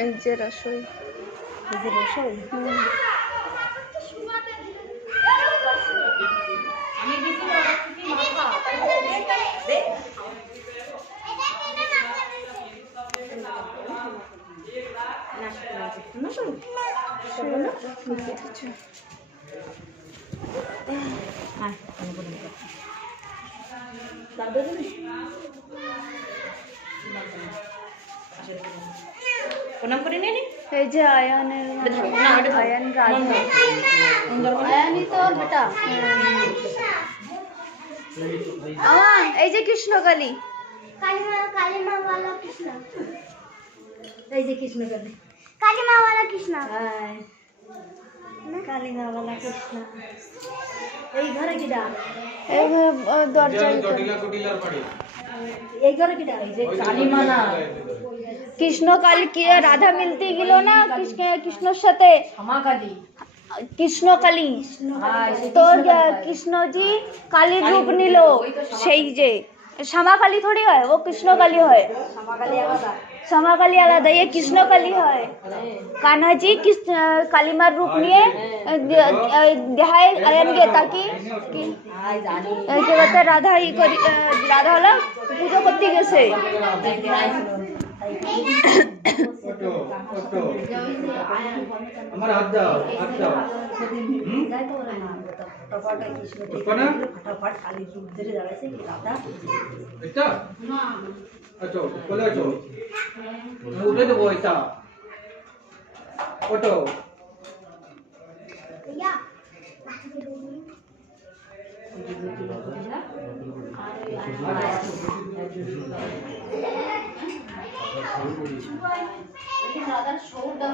এই যে রসই, এই যে রসই। প্রণাম করে নিয়ে নি। এই যে আয়ানের আয়ান রাধা, আয়ানই তো বেটা। এই যে কৃষ্ণকালী, কালিমা वाला कृष्ण, এই যে কৃষ্ণ কালী, कालीमा वाला कृष्ण। কালিমা वाला কৃষ্ণ। এই ঘরে কিডা? এই দরজায় এই ঘরে কিডা? এই যে কালিমা না, কৃষ্ণ কালী কি রাধা মিলতে গেল না কৃষ্ণর সাথে, ক্ষমাকালী। কৃষ্ণকালী। তো কৃষ্ণজি কালীর রূপ নিল, সেই যে শ্যামাকালী থোড়ি হয়, ও কৃষ্ণকালী হয়। ক্ষমাকালী আলাদা। শ্যামাকালী আলাদা, এ কৃষ্ণকালী হয়। কাन्हाजी কালিমার রূপ নিয়ে দেখায় আয়ানকে, তাকে কি বলতে রাধা রাধা হলো পুজো করতে গেছে। আমার হাত দাও, হাত দাও। फटाफट खाली रूप धरे जायचे की राधा এটা আচ্ছা বলে আছো উঠে দেবো এটা ওটো या राधा शोडा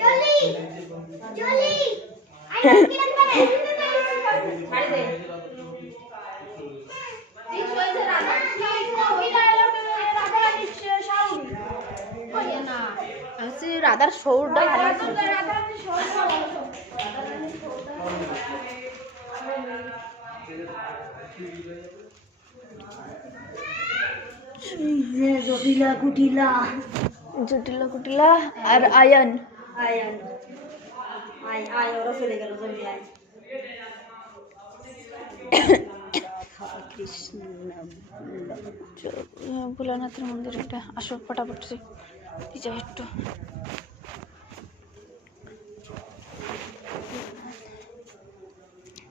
जोली जोली आई किरण करे छाड़ दे ठीक होय से राधा की डायलॉग राधा रानी शाहू कोई ना আসলে রাধার শৌরটা ভালো ছিল। राधा रानी शाहू राधा रानी জটিলা কুটিলা জটিলা কুটিলা আর আয়ন। আয়ন আয় আয় ওরা চলে গেল জমি আয় কৃষ্ণ ভোলানাথের মন্দির একটা, আসো ফটাফট যাই একটু।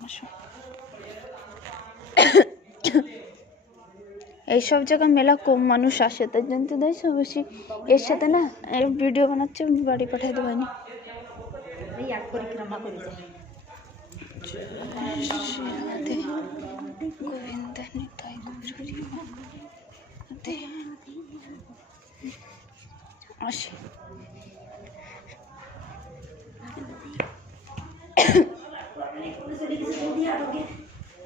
আসো, এইসব জায়গায় মেলা কম মানুষ আসে, তাই জানতে দেয় বেশি। এর সাথে না ভিডিও বানাচ্ছে, বাড়ি পাঠাই দেবানি। এই এক পরিক্রমা করে যায় গোবিন্দ নিতাই গৌরী আসি।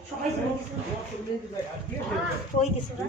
সবাই চলে গেছে, কই গেছে না?